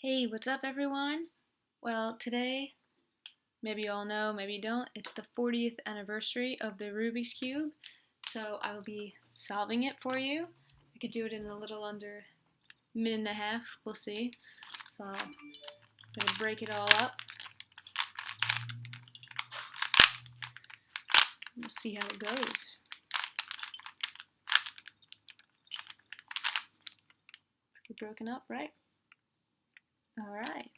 Hey, what's up everyone? Well, today, maybe you all know, maybe you don't, it's the 40th anniversary of the Rubik's Cube, so I will be solving it for you. I could do it in a little under a minute and a half, we'll see. So I'm gonna break it all up. We'll see how it goes. Pretty broken up, right? Alright.